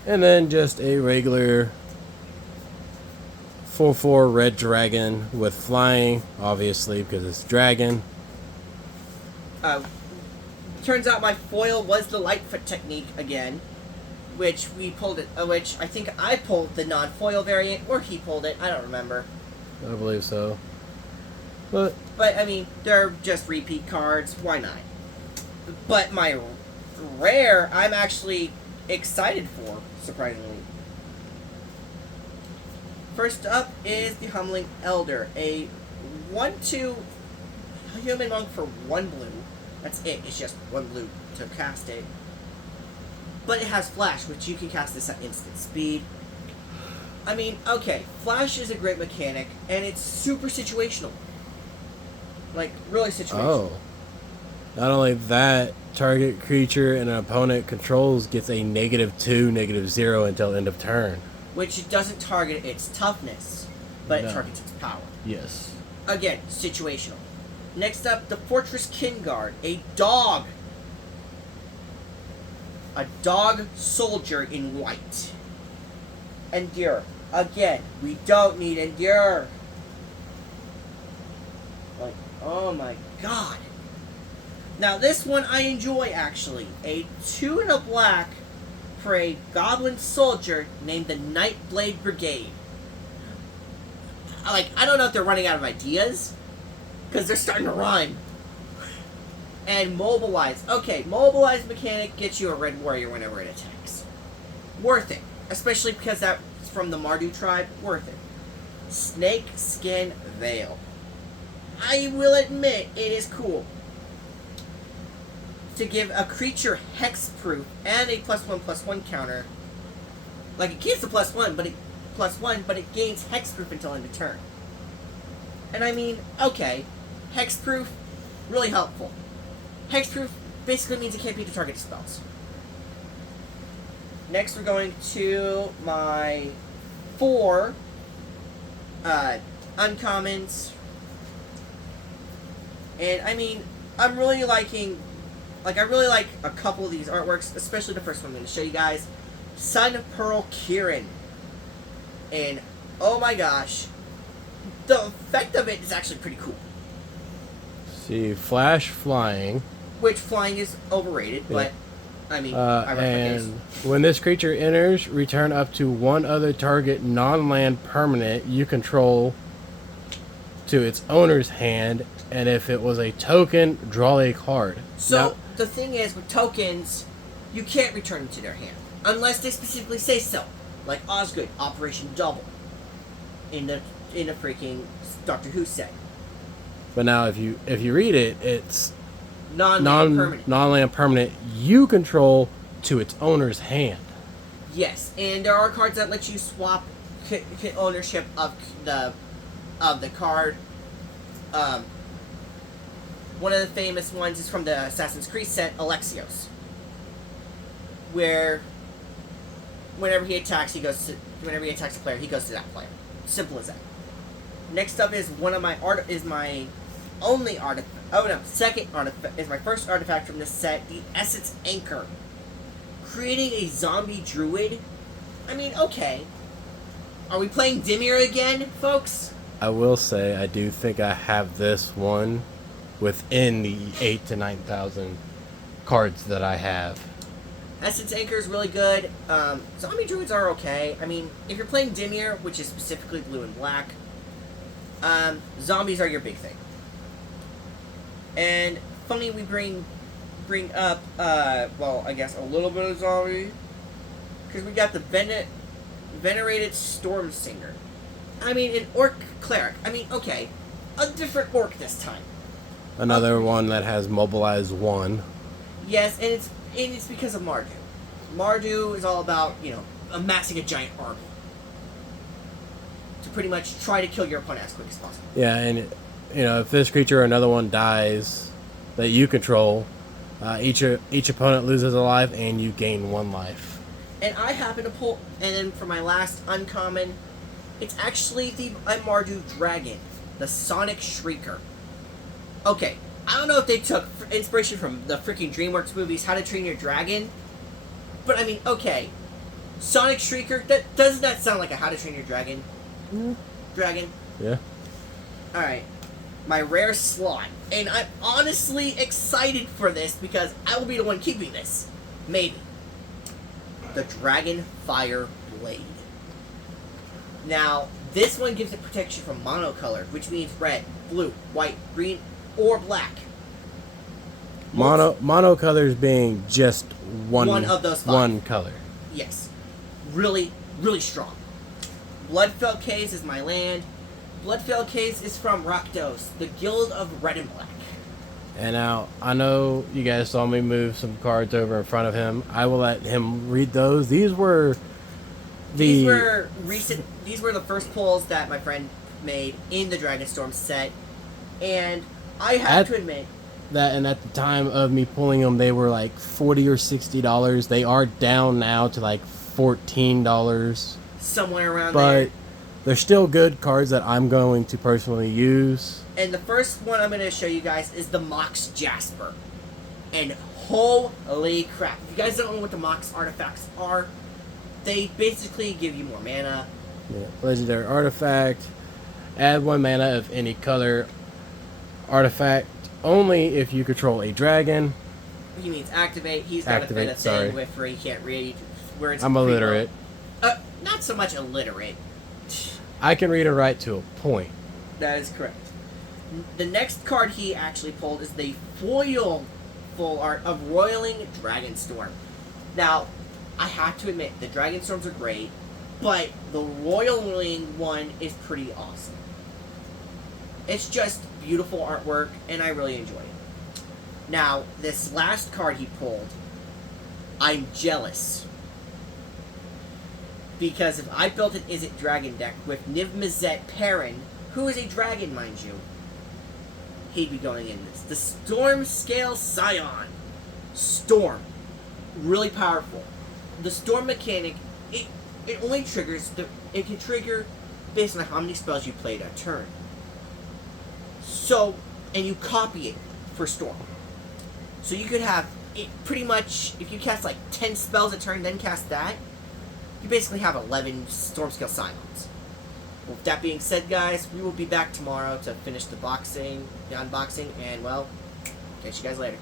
And then just a regular 4/4 red dragon with flying, obviously, because it's dragon. turns out my foil was the Lightfoot technique again, which we pulled it. Which I think I pulled the non-foil variant, or he pulled it. I don't remember. I believe so. But I mean, they're just repeat cards. Why not? But my rare, I'm actually excited for, surprisingly. First up is the Humbling Elder, a 1/2 human monk for 1 blue. That's it. It's just 1 blue to cast it. But it has Flash, which you can cast this at instant speed. I mean, okay, Flash is a great mechanic, and it's super situational. Like, really situational. oh, not only that, target creature an opponent controls gets a -2, -0 until end of turn. Which doesn't target its toughness, but No. it targets its power. Yes. Again, situational. Next up, the Fortress Kinguard, a dog. A dog soldier in white. Endure. Again, we don't need Endure. Like, oh my god. Now this one I enjoy, actually. A 2 and a black for a goblin soldier named the Nightblade Brigade. Like, I don't know if they're running out of ideas, because they're starting to run. And Mobilize. Okay, Mobilize mechanic gets you a red warrior whenever it attacks. Worth it. Especially because that's from the Mardu tribe. Worth it. Snake Skin Veil. I will admit, it is cool to give a creature hexproof and a +1/+1 counter. Like, it keeps the +1, but it gains hexproof until end of turn. And I mean, okay, hexproof, really helpful. Hexproof basically means it can't beat the target spells. Next, we're going to my 4 uncommons. And I mean, I'm really liking, I really like a couple of these artworks, especially the first one I'm going to show you guys. Sun Pearl Kieran. And, oh my gosh, the effect of it is actually pretty cool. See, Flash flying. Which flying is overrated, but, I mean, I recognize. And when this creature enters, return up to 1 other target non-land permanent you control to its owner's hand, and if it was a token, draw a card. So, Now, the thing is, with tokens, you can't return them to their hand, unless they specifically say so. Like Osgood, Operation Double, in the freaking Doctor Who set. but now if you read it, it's Non-permanent. non-land permanent you control to its owner's hand. Yes, and there are cards that let you swap ownership of the card. One of the famous ones is from the Assassin's Creed set, Alexios, where whenever he attacks a player, he goes to that player. Simple as that. Next up is my only artifact. Oh no, second artifact is my first artifact from this set, the Essence Anchor. Creating a zombie druid. I mean, okay. Are we playing Dimir again, folks? I will say I do think I have this one within the 8,000 to 9,000 cards that I have. Essence Anchor is really good. Zombie druids are okay. I mean, if you're playing Dimir, which is specifically blue and black, zombies are your big thing. And funny we bring up, well, I guess a little bit of zombie, because we got the venerated Stormsinger. I mean, an orc cleric. I mean, okay, a different orc this time. Another one that has Mobilize 1. Yes, and it's because of Mardu. Mardu is all about, amassing a giant army to pretty much try to kill your opponent as quick as possible. Yeah, and if this creature or another one dies that you control, each opponent loses a life and you gain 1 life. And I happen to pull, and then for my last uncommon, it's actually the Mardu Dragon, the Sonic Shrieker. Okay, I don't know if they took inspiration from the freaking DreamWorks movies, How to Train Your Dragon, but I mean, okay, Sonic Shrieker, doesn't that sound like a How to Train Your Dragon? Dragon? Yeah. Alright, my rare slot, and I'm honestly excited for this because I will be the one keeping this. Maybe. The Dragon Fire Blade. Now, this one gives it protection from monocolor, which means red, blue, white, green, or black. Monocolors being just one of those 5. One color. Yes. Really, really strong. Bloodfell Caves is my land. Bloodfell Caves is from Rakdos, the Guild of Red and Black. And now, I know you guys saw me move some cards over in front of him. I will let him read those. These were the first pulls that my friend made in the Dragonstorm set. And I have to admit that, and at the time of me pulling them, they were like $40 or $60. They are down now to like $14. Somewhere around there. But they're still good cards that I'm going to personally use. And the first one I'm going to show you guys is the Mox Jasper. And holy crap. If you guys don't know what the Mox artifacts are, they basically give you more mana. Yeah. Legendary artifact. Add 1 mana of any color. Artifact only if you control a dragon. He means activate. He's got a thing with where he can't read words. I'm illiterate. Not so much illiterate. I can read and write to a point. That is correct. The next card he actually pulled is the foil full art of Roiling Dragonstorm. Now, I have to admit, the Dragonstorms are great, but the Roiling one is pretty awesome. It's just beautiful artwork, and I really enjoy it. Now, this last card he pulled, I'm jealous. Because if I built an Is It Dragon deck with Niv-Mizzet Perrin, who is a dragon, mind you, he'd be going in this. The Storm Scale Scion. Storm. Really powerful. The Storm mechanic, it only triggers, it can trigger based on how many spells you played a turn. So, and you copy it for Storm. So you could have, it pretty much, if you cast like 10 spells a turn, then cast that, you basically have 11 Storm Scale Scions. Well, with that being said, guys, we will be back tomorrow to finish the unboxing, and, well, catch you guys later.